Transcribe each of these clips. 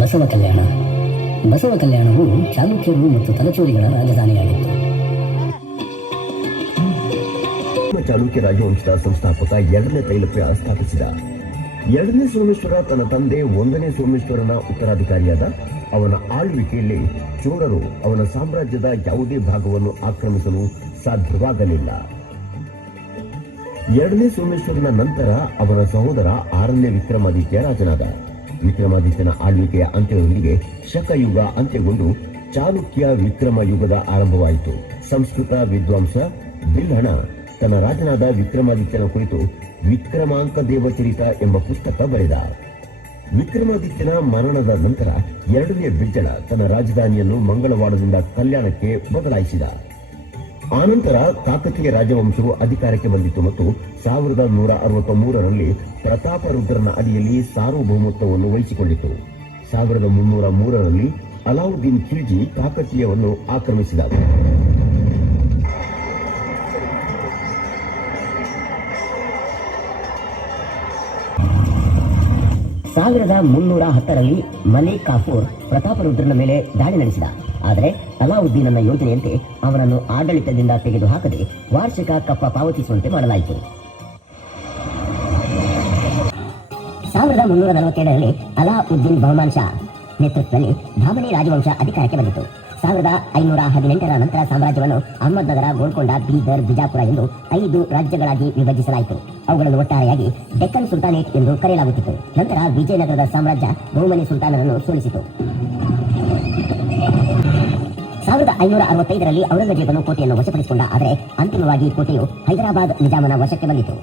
ಬಸವ ಕಲ್ಯಾಣ. ಬಸವ ಕಲ್ಯಾಣವು ಚಾಲುಕ್ಯರು ಮತ್ತು ತಲಚೋರಿಗಳ ರಾಜಧಾನಿಯಾಗಿತ್ತು. ಚಾಲುಕ್ಯ ರಾಜವಂಶದ ಸಂಸ್ಥಾಪಕ 2ನೇ ತೈಲಪ್ಯ ಸ್ಥಾಪಿಸಿದ. 2ನೇ ಸೋಮೇಶ್ವರ ತನ್ನ ತಂದೆ 1ನೇ ಸೋಮೇಶ್ವರನ ಉತ್ತರಾಧಿಕಾರಿಯಾದ. ಅವನ ಆಳ್ವಿಕೆಯಲ್ಲಿ ಚೋಳರು ಅವನ ಸಾಮ್ರಾಜ್ಯದ ಯಾವುದೇ ಭಾಗವನ್ನು ಆಕ್ರಮಿಸಲು ಸಾಧ್ಯವಾಗಲಿಲ್ಲ. 2ನೇ ಸೋಮೇಶ್ವರನ ನಂತರ ಅವನ ಸಹೋದರ 6ನೇ ವಿಕ್ರಮಾದಿತ್ಯ ರಾಜನಾದ. ವಿಕ್ರಮಾದಿತ್ಯನ ಆಳ್ವಿಕೆಯ ಅಂತ್ಯದೊಂದಿಗೆ ಶಕಯುಗ ಅಂತ್ಯಗೊಂಡು ಚಾಲುಕ್ಯ ವಿಕ್ರಮ ಯುಗದ ಆರಂಭವಾಯಿತು. ಸಂಸ್ಕೃತ ವಿದ್ವಾಂಸ ಬಿಲ್ಹಣ ತನ್ನ ರಾಜನಾದ ವಿಕ್ರಮಾದಿತ್ಯನ ಕುರಿತು ವಿಕ್ರಮಾಂಕ ದೇವಚರಿತ ಎಂಬ ಪುಸ್ತಕ ಬರೆದ. ವಿಕ್ರಮಾದಿತ್ಯನ ಮರಣದ ನಂತರ 2ನೇ ಬಿಜ್ಜಳ ತನ್ನ ರಾಜಧಾನಿಯನ್ನು ಮಂಗಳವಾಡದಿಂದ ಕಲ್ಯಾಣಕ್ಕೆ ಬದಲಾಯಿಸಿದ. ಆನಂತರ ಕಾಕತೀಯ ರಾಜವಂಶವು ಅಧಿಕಾರಕ್ಕೆ ಬಂದಿತು ಮತ್ತು 1163ರಲ್ಲಿ ಪ್ರತಾಪರುದ್ರನ ಅಡಿಯಲ್ಲಿ ಸಾರ್ವಭೌಮತ್ವವನ್ನು ವಹಿಸಿಕೊಂಡಿತು. 1303ರಲ್ಲಿ ಅಲಾವುದ್ದೀನ್ ಖಿಲ್ಜಿ ಕಾಕತೀಯವನ್ನು ಆಕ್ರಮಿಸಿದ. 1310ರಲ್ಲಿ ಮಲಿಕ್ ಕಾಫೂರ್ ಪ್ರತಾಪರುದ್ರನ ಮೇಲೆ ದಾಳಿ ನಡೆಸಿದ. ಆದರೆ ಅಲಾವುದ್ದೀನನ ಯೋಜನೆಯಂತೆ ಅವನನ್ನು ಆಡಳಿತದಿಂದ ತೆಗೆದುಹಾಕದೆ ವಾರ್ಷಿಕ ಕಪ್ಪ ಪಾವತಿಸುವಂತೆ ಮಾಡಲಾಯಿತು. 1347ರಲ್ಲಿ ಅಲಾವುದ್ದೀನ್ ಬಹುಮಾನ್ ಶಾ ನೇತೃತ್ವದಲ್ಲಿ ಬಾಮನಿ ರಾಜವಂಶ ಅಧಿಕಾರಕ್ಕೆ ಬಂದಿತು. 1518ರ ನಂತರ ಸಾಮ್ರಾಜ್ಯವನ್ನು ಅಹಮದ್ನಗರ, ಗೋಲ್ಕೊಂಡ, ಬೀದರ್, ಬಿಜಾಪುರ ಎಂದು 5 ರಾಜ್ಯಗಳಾಗಿ ವಿಭಜಿಸಲಾಯಿತು. ಅವುಗಳನ್ನು ಒಟ್ಟಾರೆಯಾಗಿ ಡೆಕ್ಕನ್ ಸುಲ್ತಾನೇಟ್ ಎಂದು ಕರೆಯಲಾಗುತ್ತಿತ್ತು. ನಂತರ ವಿಜಯನಗರದ ಸಾಮ್ರಾಜ್ಯ ಬಹುಮನಿ ಸುಲ್ತಾನರನ್ನು ಸೋಲಿಸಿತು. 1565ರಲ್ಲಿ ಔರಂಗಜೇಬನು ಕೋಟೆಯನ್ನು ವಶಪಡಿಸಿಕೊಂಡ. ಆದರೆ ಅಂತಿಮವಾಗಿ ಕೋಟೆಯು ಹೈದರಾಬಾದ್ ನಿಜಾಮನ ವಶಕ್ಕೆ ಬಂದಿತು.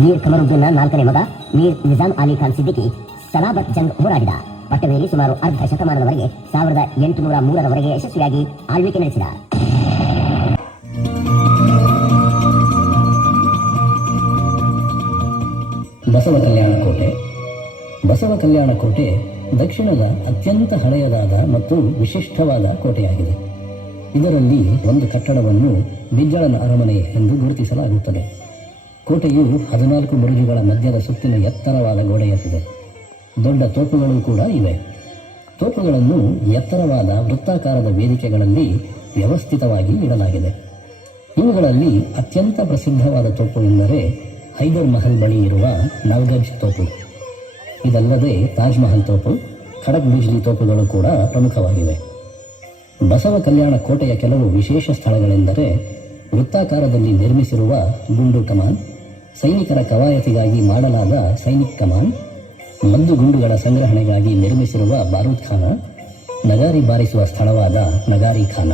ಮೀರ್ ಕಮರುದ್ದೀನ್ನ 4ನೇ ಮಗ ಮೀರ್ ನಿಜಾಮ್ ಅಲಿ ಖಾನ್ ಸಿದ್ದಿಕಿ ಸಲಾಬತ್ ಜಂಗ್ ಹೋರಾಡಿದ. ಪಟ್ಟಣದಲ್ಲಿ ಸುಮಾರು ಅರ್ಧ ಶತಮಾನದವರೆಗೆ 1803ರವರೆಗೆ ಯಶಸ್ವಿಯಾಗಿ ಆಳ್ವಿಕೆ ನಡೆಸಿದ. ಬಸವ ಕಲ್ಯಾಣ ಕೋಟೆ. ಬಸವ ಕಲ್ಯಾಣ ಕೋಟೆ ದಕ್ಷಿಣದ ಅತ್ಯಂತ ಹಳೆಯದಾದ ಮತ್ತು ವಿಶಿಷ್ಟವಾದ ಕೋಟೆಯಾಗಿದೆ. ಇದರಲ್ಲಿ ಒಂದು ಕಟ್ಟಡವನ್ನು ಬಿಜ್ಜಳನ ಅರಮನೆ ಎಂದು ಗುರುತಿಸಲಾಗುತ್ತದೆ. ಕೋಟೆಯು 14 ಬುರುಜುಗಳ ಮಧ್ಯದ ಸುತ್ತಿನ ಎತ್ತರವಾದ ಗೋಡೆಯಲ್ಲಿದೆ. ದೊಡ್ಡ ತೋಪುಗಳು ಕೂಡ ಇವೆ. ತೋಪುಗಳನ್ನು ಎತ್ತರವಾದ ವೃತ್ತಾಕಾರದ ವೇದಿಕೆಗಳಲ್ಲಿ ವ್ಯವಸ್ಥಿತವಾಗಿ ಇಡಲಾಗಿದೆ. ಇವುಗಳಲ್ಲಿ ಅತ್ಯಂತ ಪ್ರಸಿದ್ಧವಾದ ತೋಪು ಎಂದರೆ ಹೈದರ್ ಮಹಲ್ ಬಳಿ ಇರುವ ನಲ್ಗಜ್ ತೋಪು. ಇದಲ್ಲದೆ ತಾಜ್ ಮಹಲ್ ತೋಪು, ಖಡಕ್ ಬಿಜ್ಲಿ ತೋಪುಗಳು ಕೂಡ ಪ್ರಮುಖವಾಗಿವೆ. ಬಸವ ಕಲ್ಯಾಣ ಕೋಟೆಯ ಕೆಲವು ವಿಶೇಷ ಸ್ಥಳಗಳೆಂದರೆ ವೃತ್ತಾಕಾರದಲ್ಲಿ ನಿರ್ಮಿಸಿರುವ ಗುಂಡು ಕಮಾನ್, ಸೈನಿಕರ ಕವಾಯತಿಗಾಗಿ ಮಾಡಲಾದ ಸೈನಿಕ್ ಕಮಾನ್, ಮದ್ದು ಗುಂಡುಗಳ ಸಂಗ್ರಹಣೆಗಾಗಿ ನಿರ್ಮಿಸಿರುವ ಬಾರೂದ್ ಖಾನ, ನಗಾರಿ ಬಾರಿಸುವ ಸ್ಥಳವಾದ ನಗಾರಿ ಖಾನ.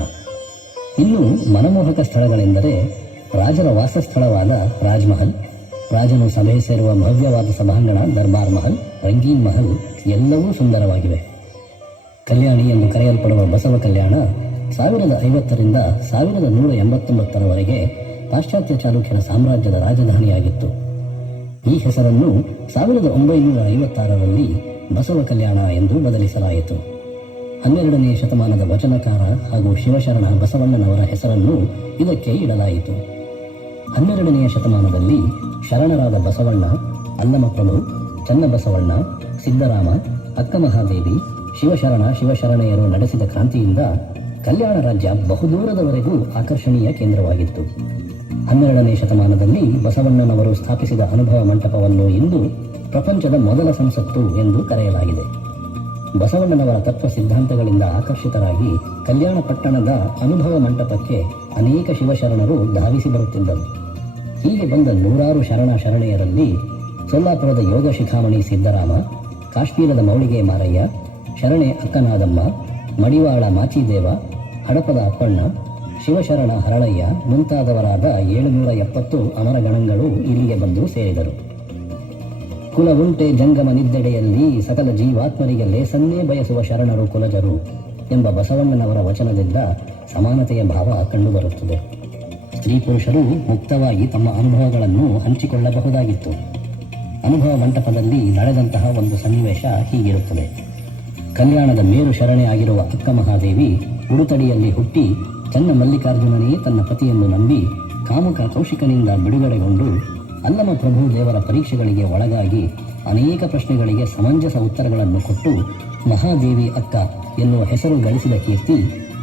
ಇನ್ನು ಮನಮೋಹಕ ಸ್ಥಳಗಳೆಂದರೆ ರಾಜರ ವಾಸಸ್ಥಳವಾದ ರಾಜ್ಮಹಲ್, ರಾಜನು ಸಭೆ ಸೇರುವ ಭವ್ಯವಾದ ಸಭಾಂಗಣ ದರ್ಬಾರ್ ಮಹಲ್, ರಂಗೀನ್ ಮಹಲ್ ಎಲ್ಲವೂ ಸುಂದರವಾಗಿವೆ. ಕಲ್ಯಾಣಿ ಎಂದು ಕರೆಯಲ್ಪಡುವ ಬಸವ ಕಲ್ಯಾಣ 1050ರಿಂದ 1189ರವರೆಗೆ ಪಾಶ್ಚಾತ್ಯ ಚಾಲುಕ್ಯರ ಸಾಮ್ರಾಜ್ಯದ ರಾಜಧಾನಿಯಾಗಿತ್ತು. ಈ ಹೆಸರನ್ನು 1956ರಲ್ಲಿ ಬಸವ ಕಲ್ಯಾಣ ಎಂದು ಬದಲಿಸಲಾಯಿತು. 12ನೇ ಶತಮಾನದ ವಚನಕಾರ ಹಾಗೂ ಶಿವಶರಣ ಬಸವಣ್ಣನವರ ಹೆಸರನ್ನು ಇದಕ್ಕೆ ಇಡಲಾಯಿತು. 12ನೇ ಶತಮಾನದಲ್ಲಿ ಶರಣರಾದ ಬಸವಣ್ಣ, ಅಲ್ಲಮಪ್ರಭು, ಚನ್ನಬಸವಣ್ಣ, ಸಿದ್ದರಾಮ, ಅಕ್ಕಮಹಾದೇವಿ, ಶಿವಶರಣೆಯರು ನಡೆಸಿದ ಕ್ರಾಂತಿಯಿಂದ ಕಲ್ಯಾಣ ರಾಜ್ಯ ಬಹುದೂರದವರೆಗೂ ಆಕರ್ಷಣೀಯ ಕೇಂದ್ರವಾಗಿತ್ತು. 12ನೇ ಶತಮಾನದಲ್ಲಿ ಬಸವಣ್ಣನವರು ಸ್ಥಾಪಿಸಿದ ಅನುಭವ ಮಂಟಪವನ್ನು ಇಂದು ಪ್ರಪಂಚದ ಮೊದಲ ಸಂಸತ್ತು ಎಂದು ಕರೆಯಲಾಗಿದೆ. ಬಸವಣ್ಣನವರ ತತ್ವ ಸಿದ್ಧಾಂತಗಳಿಂದ ಆಕರ್ಷಿತರಾಗಿ ಕಲ್ಯಾಣ ಪಟ್ಟಣದ ಅನುಭವ ಮಂಟಪಕ್ಕೆ ಅನೇಕ ಶಿವಶರಣರು ಧಾವಿಸಿ ಬರುತ್ತಿದ್ದರು. ಹೀಗೆ ಬಂದ ನೂರಾರು ಶರಣೆಯರಲ್ಲಿ ಸೊಲ್ಲಾಪುರದ ಯೋಗ ಶಿಖಾಮಣಿ ಸಿದ್ದರಾಮ, ಕಾಶ್ಮೀರದ ಮೌಳಿಗೆ ಮಾರಯ್ಯ, ಶರಣೆ ಅಕ್ಕನಾದಮ್ಮ, ಮಡಿವಾಳ ಮಾಚಿದೇವ, ಹಡಪದ ಅಪ್ಪಣ್ಣ, ಶಿವಶರಣ ಹರಳಯ್ಯ ಮುಂತಾದವರಾದ 770 ಅಮರಗಣಗಳು ಇಲ್ಲಿಗೆ ಬಂದು ಸೇರಿದರು. ಕುಲ ಉಂಟೆ ಜಂಗಮ ನಿದ್ದೆಡೆಯಲ್ಲಿ ಸಕಲ ಜೀವಾತ್ಮರಿಗೆ ಲೇಸನ್ನೇ ಬಯಸುವ ಶರಣರು ಕುಲಜರು ಎಂಬ ಬಸವಣ್ಣನವರ ವಚನದಿಂದ ಸಮಾನತೆಯ ಭಾವ ಕಂಡುಬರುತ್ತದೆ. ಸ್ತ್ರೀ ಪುರುಷರು ಮುಕ್ತವಾಗಿ ತಮ್ಮ ಅನುಭವಗಳನ್ನು ಹಂಚಿಕೊಳ್ಳಬಹುದಾಗಿತ್ತು. ಅನುಭವ ಮಂಟಪದಲ್ಲಿ ನಡೆದಂತಹ ಒಂದು ಸನ್ನಿವೇಶ ಹೀಗಿರುತ್ತದೆ. ಕಲ್ಯಾಣದ ಮೇರು ಶರಣೆ ಆಗಿರುವ ಅಕ್ಕ ಮಹಾದೇವಿ ಉಡುತಡಿಯಲ್ಲಿ ಹುಟ್ಟಿ ಚನ್ನ ಮಲ್ಲಿಕಾರ್ಜುನನೇ ತನ್ನ ಪತಿಯನ್ನು ನಂಬಿ ಕಾಮುಕ ಕೌಶಿಕನಿಂದ ಬಿಡುಗಡೆಗೊಂಡು ಅಲ್ಲಮ ಪ್ರಭು ದೇವರ ಪರೀಕ್ಷೆಗಳಿಗೆ ಒಳಗಾಗಿ ಅನೇಕ ಪ್ರಶ್ನೆಗಳಿಗೆ ಸಮಂಜಸ ಉತ್ತರಗಳನ್ನು ಕೊಟ್ಟು ಮಹಾದೇವಿ ಅಕ್ಕ ಎನ್ನುವ ಹೆಸರು ಗಳಿಸಿದ ಕೀರ್ತಿ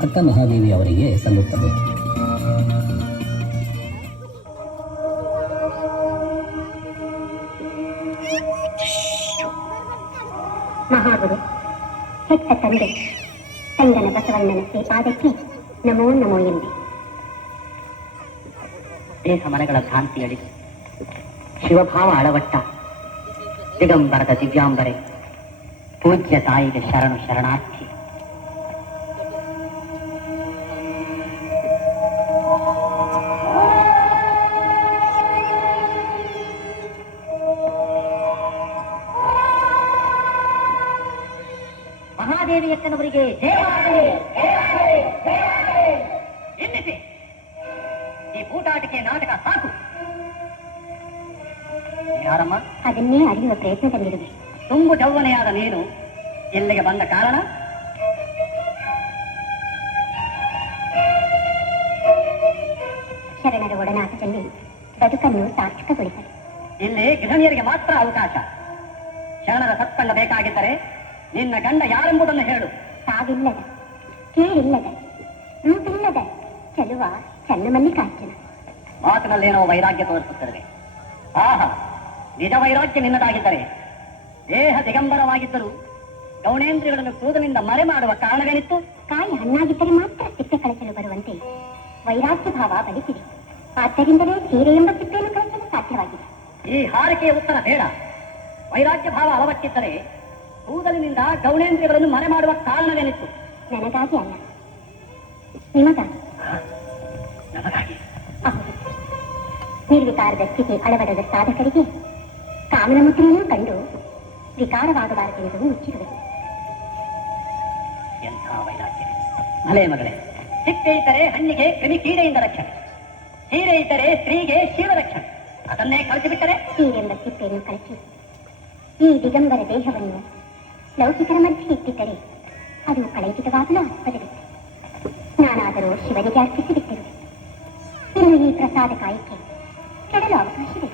ಅಕ್ಕ ಮಹಾದೇವಿ ಅವರಿಗೆ ಸಲ್ಲುತ್ತದೆ. ಮಹಾಗುರು ಹೆತ್ತ ತಂದೆ ಸಂಗನ ಬಸವಣ್ಣನ ಶ್ರೀಪಾದಕ್ಕೆ ನಮೋ ನಮೋ ಎಂದೆ. ದೇಹ ಮನಗಳ ಭ್ರಾಂತಿ ಅಳಿಸಿ ಶಿವಭಾವ ಅಳವಟ್ಟ ದಿಗಂಬರದ ದಿವ್ಯಾಂಬರೆ ಪೂಜ್ಯ ತಾಯಿಗೆ ಶರಣು ಶರಣಾರ್ಥಿ. ಮಹಾದೇವಿ ಅಕ್ಕನವರಿಗೆ ಎನ್ನಿಸಿ ಈ ಊಟಾಟಿಕೆ ನಾಟಕ ಸಾಕು. ಯಾರಮ್ಮ? ಅದನ್ನೇ ಅರಿಯುವ ಪ್ರಯತ್ನದಲ್ಲಿರುವೆ. ತುಂಬು ಯೌವನೆಯಾದ ನೀನು ಇಲ್ಲಿಗೆ ಬಂದ ಕಾರಣ? ಶರಣರ ಒಡನಾಟದಲ್ಲಿ ಬದುಕನ್ನು ಸಾರ್ಥಕಗೊಳಿಸಲು ಇಲ್ಲಿ ಗೃಹಿಣಿಯರಿಗೆ ಮಾತ್ರ ಅವಕಾಶ. ಶರಣರ ಸತ್ಸಂಗ ಬೇಕಾಗಿದ್ದರೆ ನಿನ್ನ ಗಂಡ ಯಾರೆಂಬುದನ್ನು ಹೇಳು. ಸಾವಿಲ್ಲದ, ಕೇಳಿಲ್ಲದ, ರೂಪಿಲ್ಲದ ಚಲುವ ಚನ್ನ ಮಲ್ಲಿಕಾರ್ಜುನ. ಮಾತಿನಲ್ಲೇನೋ ವೈರಾಗ್ಯ ತೋರಿಸುತ್ತದೆ. ಆಹಾ, ನಿಜ ವೈರಾಗ್ಯ ನಿನ್ನದಾಗಿದ್ದರೆ ದೇಹ ದಿಗಂಬರವಾಗಿದ್ದರೂ ಗೌಣೇಂದ್ರಿಯಗಳನ್ನು ಕೂದಲಿನಿಂದ ಮರೆ ಮಾಡುವ ಕಾರಣವೇನಿತ್ತು? ಕಾಯಿ ಹಣ್ಣಾಗಿದ್ದರೆ ಮಾತ್ರ ಸಿಪ್ಪೆ ಕಳಚಲು ಬರುವಂತೆ ವೈರಾಗ್ಯ ಭಾವ ಬಲಿಸಿದೆ. ಆದ್ದರಿಂದಲೇ ಸೀರೆ ಎಂಬ ಸಿಪ್ಪೆಯನ್ನು ಕಳಚಲು ಸಾಧ್ಯವಾಗಿದೆ. ಈ ಹಾರಿಕೆಯ ಉತ್ತರ ಬೇಡ. ವೈರಾಗ್ಯ ಭಾವ ಅಳವಟ್ಟಿದ್ದರೆ ಕೂದಲಿನಿಂದ ಗೌಣೇಂದ್ರಿಯಗಳನ್ನು ಮರೆ ಮಾಡುವ ಕಾರಣವೇನಿತ್ತು? ನನಗಾಗಿ ಅಲ್ಲ, ನಿಮಗಾಗಿ. ನಿರ್ವಿಕಾರದ ಸ್ಥಿತಿ ಅಳವಡದ ಸಾಧಕರಿಗೆ ಕಾಮನ ಮುದ್ರೆಯನ್ನು ಕಂಡು ವಿಕಾರವಾಗಬಾರದೆಂದು ಮುಚ್ಚಿರುವೆ. ಎಂಥ ವೈರಾಗ್ಯ! ಭಲೆ ಮಗಳೇ, ಸಿಪ್ಪೆ ಇದ್ದರೆ ಹಣ್ಣಿಗೆ ಕ್ರಿಮಿಕೀಡೆಯಿಂದ ರಕ್ಷಣೆ, ಸೀರೆ ಇದ್ದರೆ ಸ್ತ್ರೀಗೆ ಶಿವ ರಕ್ಷಣೆ. ಅದನ್ನೇ ಕಳಿಸಿಬಿಟ್ಟರೆ ಸೀರೆಂಬ ಸಿಪ್ಪೆಯನ್ನು ಕಳಚಿ ಈ ದಿಗಂಬರ ದೇಹವನ್ನು ಲೌಕಿಕರ ಮಧ್ಯೆ ಇಟ್ಟಿದ್ದರೆ ಅದು ಕಳಂಕಿತವಾಗಲು ಆಸ್ಪದವಿದೆ. ನಾನಾದರೂ ಶಿವನಿಗೆ ಅರ್ಪಿಸಿಬಿಟ್ಟಿರುವೆ. ಇನ್ನು ಈ ಪ್ರಸಾದ ಕಾಯಕ್ಕೆ ಕೆಡಲು ಅವಕಾಶವಿದೆ.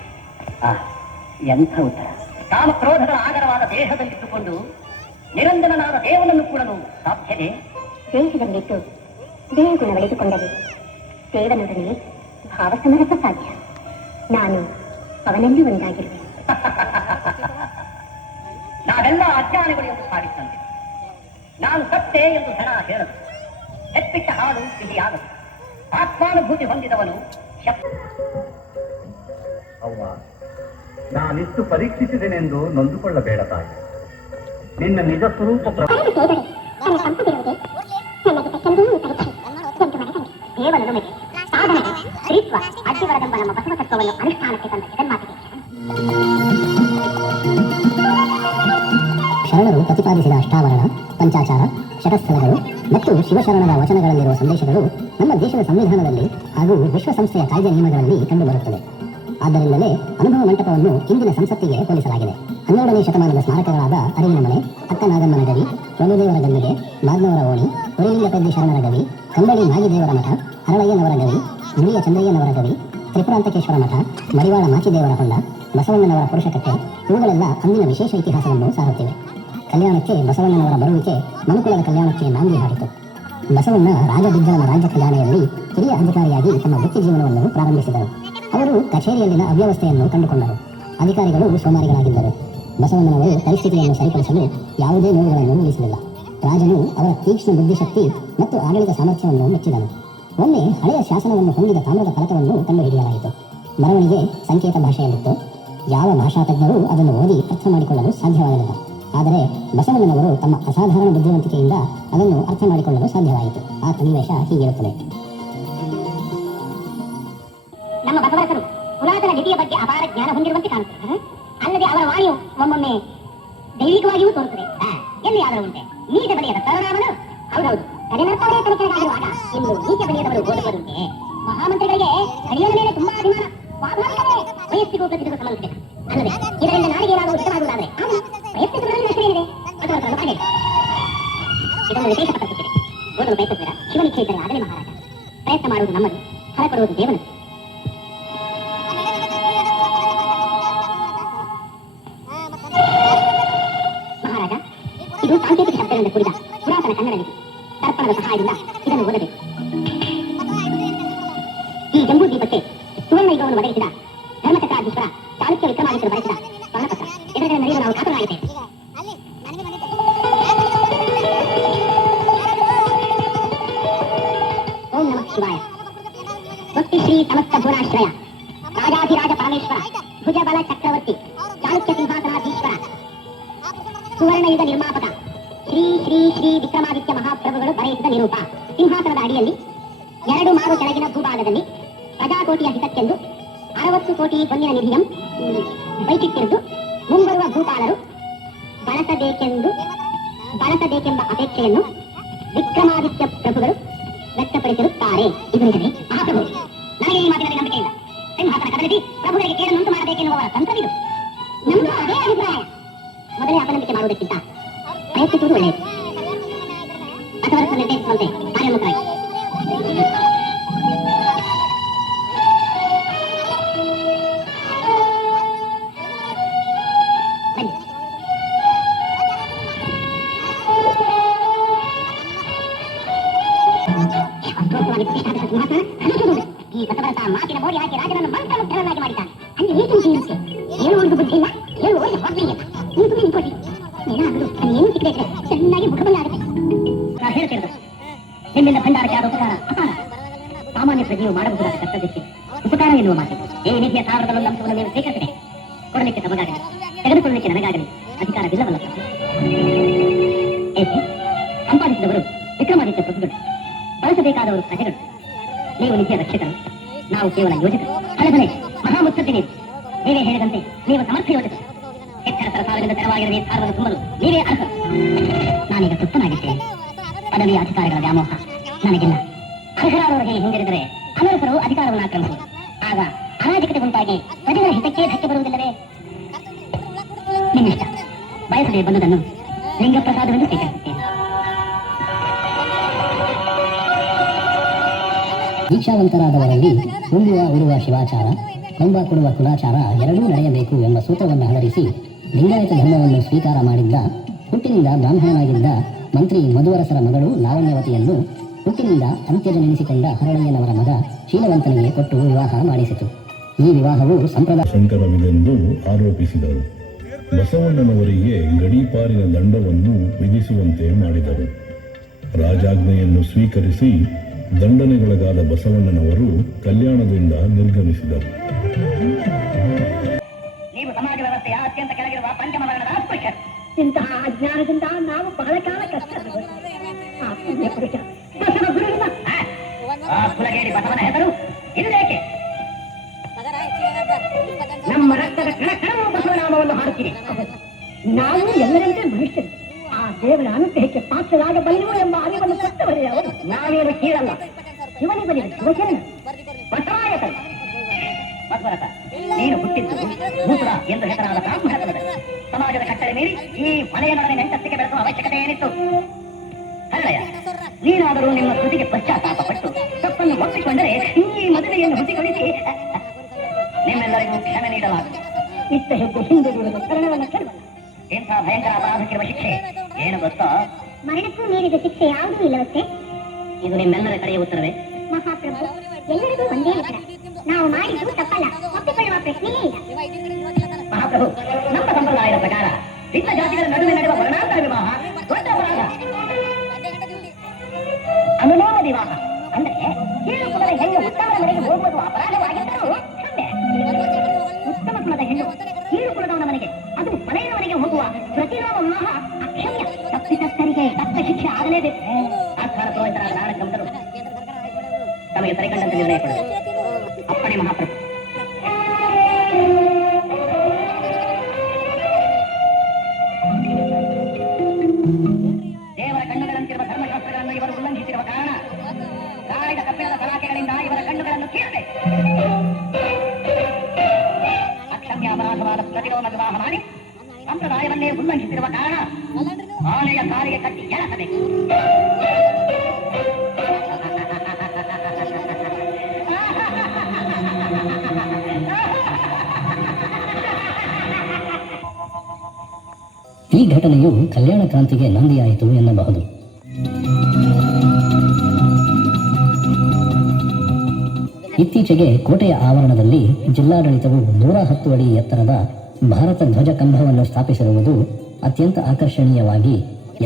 ಎಂಥ ಉತ್ತರ! ಕಾಮಕ್ರೋಧಗಳ ಆಗರವಾದ ದೇಹದಲ್ಲಿಟ್ಟುಕೊಂಡು ನಿರಂಜನನಾದ ದೇವನನ್ನು ಕೂಡಲು ಸಾಧ್ಯವೇ? ದೇಹದಲ್ಲಿದ್ದು ದೇವಗುಣವಳೆದುಕೊಂಡರೆ ದೇವನೊಡನೆ ಭಾವಸಮರಸ ಸಾಧ್ಯ. ನಾನು ಅವನಲ್ಲಿ ಒಂದಾಗಿರುವೆ. ನಾವೆಲ್ಲ ಅಜ್ಞಾನಿಗಳು ಎಂದು ಸಾಧಿಸಂತೆ. ನಾನು ಸತ್ಯ ಎಂದು ಜನ ಹೇಳದು. ಎತ್ತಿಟ್ಟ ಹಾಡು ಸಿಹಿಯಾಗದು. ಆತ್ಮಾನುಭೂತಿ ಹೊಂದಿದವನು ಅವ್ವ, ನಾನಿಷ್ಟು ಪರೀಕ್ಷಿಸಿದೆನೆಂದು ನೊಂದುಕೊಳ್ಳಬೇಡ ತಾಯಿ. ನಿನ್ನ ನಿಜ ಸ್ವರೂಪ ಅಡ್ಡಿವರದೆಂಬ ನಮ್ಮ ಬಸವ ತತ್ವವನ್ನು ಅನುಷ್ಠಾನಕ್ಕೆ ತಂದ ಜಗನ್ಮಾತೆಗೆ ಶರಣರು ಪ್ರತಿಪಾದಿಸಿದ ಅಷ್ಟಾವರಣ, ಪಂಚಾಚಾರ, ಶತಸ್ಥಲಗಳು ಮತ್ತು ಶಿವಶರಣರ ವಚನಗಳಲ್ಲಿರುವ ಸಂದೇಶಗಳು ನಮ್ಮ ದೇಶದ ಸಂವಿಧಾನದಲ್ಲಿ ಹಾಗೂ ವಿಶ್ವಸಂಸ್ಥೆಯ ಕಾಯ್ದೆ ನಿಯಮಗಳಲ್ಲಿ ಕಂಡುಬರುತ್ತದೆ. ಆದ್ದರಿಂದಲೇ ಅನುಭವ ಮಂಟಪವನ್ನು ಇಂದಿನ ಸಂಸತ್ತಿಗೆ ಹೋಲಿಸಲಾಗಿದೆ. 12ನೇ ಶತಮಾನದ ಸ್ಮಾರಕಗಳಾದ ಅರಿವಿನ ಮನೆ, ಅಕ್ಕ ನಾಗಮ್ಮನ ಗವಿ, ಪ್ರಭುದೇವರ ಗಲ್ಲಿಗೆ, ಮಾದ್ನವರ ಓಣಿ, ಉರಿಲಿಂಗಪೆದ್ದಿ ಶರಣರ ಗವಿ, ಕಂಬಳಿ ನಾಗಿದೇವರ ಮಠ, ಹರಳಯ್ಯನವರ ಗವಿ, ಮುಳಿಯ ಚಂದ್ರಯ್ಯನವರ ಗವಿ, ತ್ರಿಪುರಾಂತಕೇಶ್ವರ ಮಠ, ಮಡಿವಾಳ ಮಾಚಿದೇವರ ಹೊಂಡ, ಬಸವಣ್ಣನವರ ಪುರುಷಕಟ್ಟೆ ಇವುಗಳೆಲ್ಲ ಅಂದಿನ ವಿಶೇಷ ಇತಿಹಾಸವನ್ನು ಸಾರುತ್ತಿವೆ. ಕಲ್ಯಾಣಕ್ಕೆ ಬಸವಣ್ಣನವರ ಬರುವಿಕೆ ಮನುಕುಲದ ಕಲ್ಯಾಣಕ್ಕೆ ನಾಂದಿ ಹಾಡಿತು. ಬಸವಣ್ಣ ರಾಜಬಿಜ್ಜಳನ ರಾಜ್ಯ ಖಜಾನೆಯಲ್ಲಿ ಹಿರಿಯ ಅಧಿಕಾರಿಯಾಗಿ ತಮ್ಮ ವೃತ್ತಿ ಜೀವನವನ್ನು ಪ್ರಾರಂಭಿಸಿದರು. ಅವರು ಕಚೇರಿಯಲ್ಲಿನ ಅವ್ಯವಸ್ಥೆಯನ್ನು ಕಂಡುಕೊಂಡರು. ಅಧಿಕಾರಿಗಳು ಸೋಮಾರಿಗಳಾಗಿದ್ದರು. ಬಸವಣ್ಣನವರು ಪರಿಸ್ಥಿತಿಯನ್ನು ಸರಿಪಡಿಸಲು ಯಾವುದೇ ನೋವುಗಳನ್ನು ಉಳಿಸಲಿಲ್ಲ. ರಾಜನು ಅವರ ತೀಕ್ಷ್ಣ ಬುದ್ಧಿಶಕ್ತಿ ಮತ್ತು ಆಡಳಿತ ಸಾಮರ್ಥ್ಯವನ್ನು ಮೆಚ್ಚಿದನು. ಒಮ್ಮೆ ಹಳೆಯ ಶಾಸನವನ್ನು ಹೊಂದಿದ ತಾಮ್ರದ ಫಲಕವನ್ನು ಕಂಡುಹಿಡಿಯಲಾಯಿತು. ಬರವಣಿಗೆ ಸಂಕೇತ ಭಾಷೆಯಲ್ಲಿತ್ತು. ಯಾವ ಭಾಷಾ ತಜ್ಞರು ಅದನ್ನು ಓದಿ ಅರ್ಥ ಮಾಡಿಕೊಳ್ಳಲು ಸಾಧ್ಯವಾಗಲಿಲ್ಲ. ಆದರೆ ಬಸವಣ್ಣನವರು ತಮ್ಮ ಅಸಾಧಾರಣ ಬುದ್ಧಿವಂತಿಕೆಯಿಂದ ಅದನ್ನು ಅರ್ಥ ಮಾಡಿಕೊಳ್ಳಲು ಸಾಧ್ಯವಾಯಿತು. ಆ ಸನ್ನಿವೇಶ ಹೀಗಿರುತ್ತದೆ. ನಮ್ಮ ಬಸವರಸರು ಪುರಾತನ ಲಿಪಿಯ ಬಗ್ಗೆ ಅಪಾರ ಜ್ಞಾನ ಹೊಂದಿರುವಂತೆ ಕಾಣುತ್ತದೆ. ಅಲ್ಲದೆ ಅವರ ವಾಣಿಯು ಒಮ್ಮೊಮ್ಮೆ ದೈವಿಕವಾಗಿಯೂ ತೋರುತ್ತದೆ. ಎಲ್ಲಿ ಆದರೂ ಉಂಟೆ ನೀಚ ಬಳಿಯದ ತರನಾಮನು? ಹೌದೌದು, ತಲೆನರ್ತವರೇ ತನಿಖೆಗಾಗಿರುವಾಗ ಇನ್ನು ನೀಚ ಬಳಿಯದವರು ಓದುವುದುಂಟೆ. ಮಹಾಮಂತ್ರಿಗಳಿಗೆ ಹರಿಯನ ಮೇಲೆ ತುಂಬಾ ಅಭಿಮಾನ. ಸ್ವಾಭಾವಿಕವೇ ವಯಸ್ಸಿಗೂ ಗತಿಗೂ ಸಂಬಂಧಿಸಿದೆ. ಅಲ್ಲದೆ ಇದರಿಂದ ನಾಡಿಗೆ ಏನಾದರೂ ಹಿತವಾಗುವುದಾದರೆ ವಯಸ್ಸಿಗೂ ನಷ್ಟವೇನಿದೆ? ಬಸವರಸರನ್ನು ಹಾಗೆ ಇದೊಂದು ವಿಶೇಷ ಪತ್ರಕ್ಕಿದೆ. ಓದಲು ಪ್ರಯತ್ನಿಸಿದ ಶಿವನಿಚ್ಛೆ ಇದ್ದರೆ ಆಗಲೇ ಮಹಾರಾಜ. ಪ್ರಯತ್ನ ಮಾಡುವುದು ನಮ್ಮದು, ಫಲ ಕೊಡುವುದು ದೇವನದು. ಮಹಾರಾಜ, ಇದು ಸಾಂಕೇತಿಕ ಶಬ್ದಗಳಿಂದ ಕೂಡಿದ ಪುರಾತನ ಕನ್ನಡ ಲಿಪಿ. ದರ್ಪಣದ ಸಹಾಯದಿಂದ ಇದನ್ನು ಓದಬೇಕು. ಈ ಜಂಬೂ ದ್ವೀಪಕ್ಕೆ ಸುವರ್ಣ ಯುಗವನ್ನು ಒದಗಿಸಿದ ಧರ್ಮಚಕ್ರಾಧೀಶ್ವರ ಚಾಲುಕ್ಯ ವಿಕ್ರಮಾದಿತ್ಯರು ಬರೆಸಿದ ಸ್ವರ್ಣಪತ್ರ. ಎದುರುಗಡೆ ನಡೆಯಲು ನಾವು ಕಾತುರರಾಗಿದ್ದೇವೆ. ಓಂ ನಮಃ ಶಿವಾಯ. ಭಕ್ತಿ ಶ್ರೀ ಸಮಸ್ತ ಭುವನಾಶ್ರಯ ರಾಜಾಧಿರಾಜ ಪರಮೇಶ್ವರ ಭುಜಬಲ ಚಕ್ರವರ್ತಿ ಚಾಲುಕ್ಯ ಸಿಂಹಾಸನಾಧೀಶ್ವರ ಸುವರ್ಣಯುಗ ನಿರ್ಮಾಪಕ ಶ್ರೀ ಶ್ರೀ ಶ್ರೀ ವಿಕ್ರಮಾದಿತ್ಯ ಮಹಾಪ್ರಭುಗಳು ಬರೆಸಿದ ನಿರೂಪ. ಸಿಂಹಾಸನದ ಅಡಿಯಲ್ಲಿ 2 ಮಾರು ಕೆಳಗಿನ ಭೂಭಾಗದಲ್ಲಿ ಪ್ರಜಾಕೋಟಿಯ ಹಿತಕ್ಕೆಂದು 60 ಕೋಟಿ ಹೊನ್ನಿನ ನಿಧಿಯಂ ಬೈಚಿಟ್ಟಿರುವುದು ಮುಂಬರುವ ಭೂಪಾಲರು ಬಳಸಬೇಕೆಂಬ ಅಪೇಕ್ಷೆಯನ್ನು ವಿಕ್ರಮಾದಿತ್ಯ ಪ್ರಭುಗಳು ವ್ಯಕ್ತಪಡಿಸಿರುತ್ತಾರೆ. ಇದು ನಿಜವೇ ಮಹಾಪ್ರಭು? ನನಗೆ ಈ ಮಾತಿನಲ್ಲಿ ನಂಬಿಕೆ ಇಲ್ಲ. ಸಿಂಹಾಸನ ಕದಲಿಸಿ ಪ್ರಭುಗಳಿಗೆ ಕೇಡನ್ನುಂಟು ಮಾಡಬೇಕೆನ್ನುವವರ ತಂತ್ರವಿದು. ನಮ್ಮದು ಅದೇ ಅಭಿಪ್ರಾಯ. ಮೊದಲೇ ಅಪನಂಬಿಕೆ ಮಾಡುವುದಕ್ಕಿಂತ ಪ್ರಯತ್ನಿಸುವುದು ಒಳ್ಳೆಯದು. ಬಸವರಸ ನಿರ್ದೇಶಿಸುವಂತೆ ಕಾರ್ಯೋನ್ಮುಖರಾಗಿ. ಈ ಬಸವರಸ ಮಾತಿನ ಮೋಡಿ ಹಾಕಿ ರಾಜನನ್ನು ಮಂತ್ರಮುಗ್ಧರನ್ನಾಗಿ ಮಾಡಿದ್ದಾನೆ. ಅಲ್ಲಿ ಏಕೆ ಜೀವಿಸುತ್ತೆ? ಹೇಳುವುದು ಬುದ್ಧಿ ಇಲ್ಲ, ಹೇಳುವುದು ಹೊರಗೆ ಇಲ್ಲ. ನೀವು ಸುಮ್ಮನೆ ನಿಂತ್ಕೊಳ್ಳಿ. ಏನಾದರೂ ಏನು ಸಿಕ್ಕಬೇಕು ಚೆನ್ನಾಗಿ ಮುಖಬಲ್ಲಾಗುತ್ತೆ. ನಾನು ಹೇಳ್ತಿರೋದು ನಿಮ್ಮಿಂದ ಭಂಡಾರಕ್ಕೆ ಆದ ಉಪಕಾರ ಅಪಾರ. ಸಾಮಾನ್ಯ ಪ್ರಜೆಯು ಮಾಡಬಹುದಾದ ಕರ್ತವ್ಯಕ್ಕೆ ಉಪಕಾರ ಎನ್ನುವ ಮಾತು. ಈ ನಿಧಿಯ 1000 ಅಂಶವನ್ನು ನೀವು ಸ್ವೀಕರಿಸಿದೆ. ಕೊಡಲಿಕ್ಕೆ ತಮಗಾಗಲಿ, ತೆಗೆದುಕೊಳ್ಳಲಿಕ್ಕೆ ನನಗಾಗಲಿ ಅಧಿಕಾರವಿಲ್ಲವಲ್ಲ. ಏಕೆ? ಸಂಪಾದಿಸಿದವರು ವಿಕ್ರಮಾದಿತ್ಯ ಪ್ರಭುಗಳು, ಬಳಸಬೇಕಾದವರು ಪ್ರಜೆಗಳು. ನೀವು ನಿಧಿಯ ರಕ್ಷಕರು, ನಾವು ಕೇವಲ ಯೋಜಕರು. ಹಳೆಬಲೆ ಮಹಾಮುತ್ಸದ್ದಿ ನೀವು. ನೀವೇ ಹೇಳಿದಂತೆ ನೀವು ಸಮರ್ಥ ಯೋಜಕರು. ಹೆಚ್ಚಳ ಸರಕಾರದಿಂದ ತೆರವಾಗಿರುವ ಈ ಸಾರವನ್ನು ತುಂಬಲು ನೀವೇ ಅರ್ಹರು. ನಾನೀಗ ತೃಪ್ತನಾಗಿದ್ದೇನೆ. ಪದವಿಯ ಅಧಿಕಾರಿಗಳ ವ್ಯಾಮೋಹ ನನಗಿಲ್ಲ. ಅರ್ಹರಾದವರಿಗೆ ಹಿಂದಿರಿದರೆ ಅನರ್ಹರು ಅಧಿಕಾರವನ್ನು ಆಕ್ರಮಿಸುವುದು. ಆಗ ಅರಾಜಕತೆ ಉಂಟಾಗಿ ಪ್ರಜೆಗಳ ಹಿತಕ್ಕೆ ಧಕ್ಕೆ ಬರುವುದಿಲ್ಲವೇ? ನಿಮ್ಮಿಷ್ಟ. ಬಯಸದೆ ಬಂದುದನ್ನು ಲಿಂಗಪ್ರಸಾದವೆಂದು ಸ್ವೀಕರಿಸುತ್ತೇನೆ. ದೀಕ್ಷಾವಂತರಾದವರಲ್ಲಿ ಉಳುವ ಶಿವಾಚಾರ, ಕೊಂಬ ಕೊಡುವ ಕುಲಾಚಾರ ಎರಡೂ ನಡೆಯಬೇಕು ಎಂಬ ಸೂತ್ರವನ್ನು ಹರಡಿಸಿ ಲಿಂಗಾಯತ ಧರ್ಮವನ್ನು ಸ್ವೀಕಾರ ಮಾಡಿದ್ದ ಹುಟ್ಟಿನಿಂದ ಬ್ರಾಹ್ಮಣನಾಗಿದ್ದ ಮಂತ್ರಿ ಮಧುವರಸರ ಮಗಳು ಲಾವಣ್ಯವತಿಯನ್ನು ಹುಟ್ಟಿನಿಂದ ಅಂತ್ಯಜನೆನಿಸಿಕೊಂಡ ಹರಳಯ್ಯನವರ ಮಗ ಶೀಲವಂತನಿಗೆ ಕೊಟ್ಟು ವಿವಾಹ ಮಾಡಿಸಿತು. ಈ ವಿವಾಹವು ಸಂಪ್ರದಾಯ ಶಂಕರವಿದೆಂದು ಆರೋಪಿಸಿದರು. ಬಸವಣ್ಣನವರಿಗೆ ಗಡೀಪಾರಿನ ದಂಡವನ್ನು ವಿಧಿಸುವಂತೆ ಮಾಡಿದರು. ರಾಜಾಜ್ಞೆಯನ್ನು ಸ್ವೀಕರಿಸಿ ದಂಡನೆಗೊಳಗಾದ ಬಸವಣ್ಣನವರು ಕಲ್ಯಾಣದಿಂದ ನಿರ್ಗಮಿಸಿದರು. ನೀವು ಸಮಾಜ ವ್ಯವಸ್ಥೆಯ ಅತ್ಯಂತ ಕೆಳಗಿರುವ ಪಂಚಮವರ್ಣದ ಅಸ್ಪೃಶ್ಯರು. ಇಂತಹ ಅಜ್ಞಾನದಿಂದ ನಾವು ಬಹಳ ಕಾಲ ಕಷ್ಟ. ಕುಲಗೇಡಿ ಬಸವನ ಹೆಸರು ಇಲ್ಲೇಕೆ? ನಮ್ಮ ರಕ್ತದ ಕಣಕಣವೂ ಬಸವನಾಮವನ್ನು ಹಾಡುತ್ತೀರಿ. ನಾವು ಎಲ್ಲರಂತೆ ಮನುಷ್ಯರು. ಆ ದೇವರ ಅನುಗ್ರಹಕ್ಕೆ ಪಾತ್ರರಾಗಬಲ್ಲೆವು ಎಂಬ ಅರಿವನ್ನು ಕೊಟ್ಟವರೇ ಅವರು. ನಾವೇನು ಕೀಳಲ್ಲ. ಶಿವನಿಗೆ ಬಲಿದ ಶಿವಶರಣ ಬಸವಾಯತರು. ಬಸವರಥ, ನೀನು ಹುಟ್ಟಿದ್ದು ಭೂಸುರ ಎಂದು ಹೆಸರಾದ ಬ್ರಾಹ್ಮಣತ್ವದ ಸಮಾಜದ ಕಟ್ಟಳೆ ಮೀರಿ ಈ ಮನೆಯನ್ನೊಡನೆ ನೆಂಟಸ್ತಿಗೆ ಬೆಳೆಸುವ ಅವಶ್ಯಕತೆ ಏನಿತ್ತು? ಹರಳಯ್ಯ, ನೀನಾದರೂ ನಿಮ್ಮ ಕೃತಿಗೆ ಪಶ್ಚಾತ್ತಾಪ ಪಟ್ಟು ತಪ್ಪನ್ನು ಒಪ್ಪಿಕೊಂಡರೆ ಈ ಮದುವೆಯನ್ನು ಹುಟ್ಟಿಕೊಳಿಸಿ ನಿಮ್ಮೆಲ್ಲರಿಗೂ ಕ್ಷಮೆ ನೀಡಲಾಗುತ್ತದೆ. ಇತ್ತ ಹೆಜ್ಜೆ ಹಿಂದುಳಿಯುವ ಕರ್ಣವನ್ನು ಕೇಳುವಲ್ಲ. ಇಂಥ ಭಯಂಕರ ಅಪರಾಧಕ್ಕಿರುವ ಶಿಕ್ಷೆ ಏನು ಗೊತ್ತೋ? ಮರಣಕ್ಕೂ ಮೀರಿದ ಶಿಕ್ಷೆ ಯಾವುದೂ ಇಲ್ಲವಷ್ಟೇ. ಇದು ನಿಮ್ಮೆಲ್ಲರ ಕಡೆಯ ಉತ್ತರವೇ? ಮಹಾಪ್ರಭು, ಎಲ್ಲರಿಗೂ ಒಂದೇ ಉತ್ತರ. ನಾವು ಮಾಡಿದ್ದು ತಪ್ಪಲ್ಲ, ಒಪ್ಪಿಕೊಳ್ಳುವ ಪ್ರಶ್ನೆಯೇ ಇಲ್ಲ. ಮಹಾಪ್ರಭು, ನಮ್ಮ ಸಂಪ್ರದಾಯದ ಪ್ರಕಾರ ಭಿನ್ನ ಜಾತಿಗಳ ನಡುವೆ ನಡೆಯುವ ವರ್ಣಾಂತರ ವಿವಾಹ ದೊಡ್ಡ ಅಪರಾಧ. ಅನುಲೋಮ ವಿವಾಹ ಅಂದರೆ ಕೀಳು ಕುಲದ ಹೆಣ್ಣು ಉತ್ತಮ ಮನೆಗೆ ಹೋಗುವುದು ಅಪರಾಧವಾಗಿದ್ದರೂ ಕ್ಷಮ್ಯ. ಉತ್ತಮ ಕುಲದ ಹೆಣ್ಣು ಕೀಳು ಕುಲದವನ ಮನೆಗೆ, ಅದು ಮನೆಯವರಿಗೆ ಹೋಗುವ ಪ್ರತಿಲೋಮ ವಿವಾಹ ಅಕ್ಷಮ್ಯ. ತಪ್ಪಿತಸ್ಥರಿಗೆ ತಕ್ಕ ಶಿಕ್ಷೆ ಆಗಲೇಬೇಕು. ಆಸ್ಥಾನ ಪುರೋಹಿತರಾದ ನಾರಾಯಣ ಗಮನರು ತಮಗೆ ಸರಿಕಂಡಂತೆ ನಿರ್ಣಯ ಕೊಡಬೇಕು. ಅಪ್ಪಣೆ ಮಹಾಪ್ರಭು. ದೇವರ ಕಣ್ಣುಗಳಂತಿರುವ ಧರ್ಮಶಾಸ್ತ್ರಗಳನ್ನು ಇವರು ಉಲ್ಲಂಘಿಸಿರುವ ಕಾರಣ ಕಾಯ್ದ ಕಬ್ಬಿಣದ ಸಲಾಕೆಗಳಿಂದ ಇವರ ಕಣ್ಣುಗಳನ್ನು ಕೀಳಬೇಕು. ಅಕ್ಷಮ್ಯ ಅಪರಾಧವಾದ ಪ್ರತಿಲೋಮ ವಿವಾಹ ಮಾಡಿ ಸಂಪ್ರದಾಯವನ್ನೇ ಉಲ್ಲಂಘಿಸಿರುವ ಕಾರಣ ಆನೆಯ ಕಾಲಿಗೆ ಕಟ್ಟಿ ಎಳಸಬೇಕು. ಈ ಘಟನೆಯು ಕಲ್ಯಾಣ ಕ್ರಾಂತಿಗೆ ನಾಂದಿಯಾಯಿತು ಎನ್ನಬಹುದು. ಇತ್ತೀಚೆಗೆ ಕೋಟೆಯ ಆವರಣದಲ್ಲಿ ಜಿಲ್ಲಾಡಳಿತವು 110 ಅಡಿ ಎತ್ತರದ ಭಾರತ ಧ್ವಜ ಕಂಬವನ್ನು ಸ್ಥಾಪಿಸಿರುವುದು ಅತ್ಯಂತ ಆಕರ್ಷಣೀಯವಾಗಿ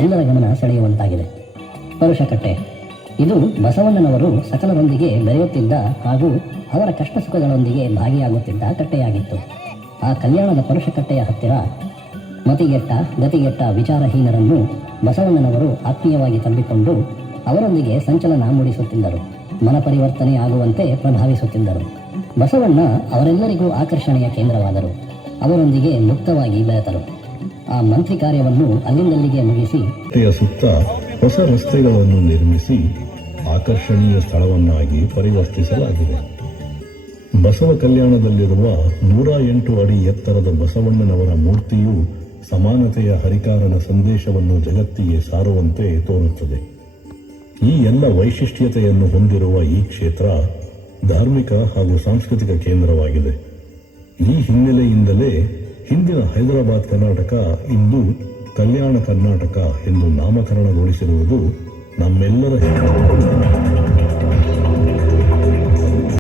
ಎಲ್ಲರ ಗಮನ ಸೆಳೆಯುವಂತಾಗಿದೆ. ಪರುಷಕಟ್ಟೆ ಇದು ಬಸವಣ್ಣನವರು ಸಕಲರೊಂದಿಗೆ ಬೆರೆಯುತ್ತಿದ್ದ ಹಾಗೂ ಅವರ ಕಷ್ಟ ಸುಖಗಳೊಂದಿಗೆ ಭಾಗಿಯಾಗುತ್ತಿದ್ದ ಕಟ್ಟೆಯಾಗಿತ್ತು. ಆ ಕಲ್ಯಾಣದ ಪರುಷಕಟ್ಟೆಯ ಹತ್ತಿರ ಮತಿಗೆಟ್ಟ ಗತಿಗೆಟ್ಟ ವಿಚಾರಹೀನರನ್ನು ಬಸವಣ್ಣನವರು ಆತ್ಮೀಯವಾಗಿ ತಂಬಿಕೊಂಡು ಅವರೊಂದಿಗೆ ಸಂಚಲನ ಮೂಡಿಸುತ್ತಿದ್ದರು. ಮನಪರಿವರ್ತನೆ ಆಗುವಂತೆ ಪ್ರಭಾವಿಸುತ್ತಿದ್ದರು. ಬಸವಣ್ಣ ಅವರೆಲ್ಲರಿಗೂ ಆಕರ್ಷಣೆಯ ಕೇಂದ್ರವಾದರು. ಅವರೊಂದಿಗೆ ಮುಕ್ತವಾಗಿ ಬೆರೆತರು. ಆ ಮಂತ್ರಿ ಕಾರ್ಯವನ್ನು ಅಲ್ಲಿಂದಲ್ಲಿಗೆ ಮುಗಿಸಿ ಕೋಟೆಯ ಸುತ್ತ ಹೊಸ ರಸ್ತೆಗಳನ್ನು ನಿರ್ಮಿಸಿ ಆಕರ್ಷಣೀಯ ಸ್ಥಳವನ್ನಾಗಿ ಪರಿವರ್ತಿಸಲಾಗಿದೆ. ಬಸವ ಕಲ್ಯಾಣದಲ್ಲಿರುವ 108 ಅಡಿ ಎತ್ತರದ ಬಸವಣ್ಣನವರ ಮೂರ್ತಿಯು ಸಮಾನತೆಯ ಹರಿಕಾರನ ಸಂದೇಶವನ್ನು ಜಗತ್ತಿಗೆ ಸಾರುವಂತೆ ತೋರುತ್ತದೆ. ಈ ಎಲ್ಲ ವೈಶಿಷ್ಟ್ಯತೆಯನ್ನು ಹೊಂದಿರುವ ಈ ಕ್ಷೇತ್ರ ಧಾರ್ಮಿಕ ಹಾಗೂ ಸಾಂಸ್ಕೃತಿಕ ಕೇಂದ್ರವಾಗಿದೆ. ಈ ಹಿನ್ನೆಲೆಯಿಂದಲೇ ಹಿಂದಿನ ಹೈದರಾಬಾದ್ ಕರ್ನಾಟಕ ಇಂದು ಕಲ್ಯಾಣ ಕರ್ನಾಟಕ ಎಂದು ನಾಮಕರಣಗೊಳಿಸಿರುವುದು ನಮ್ಮೆಲ್ಲರ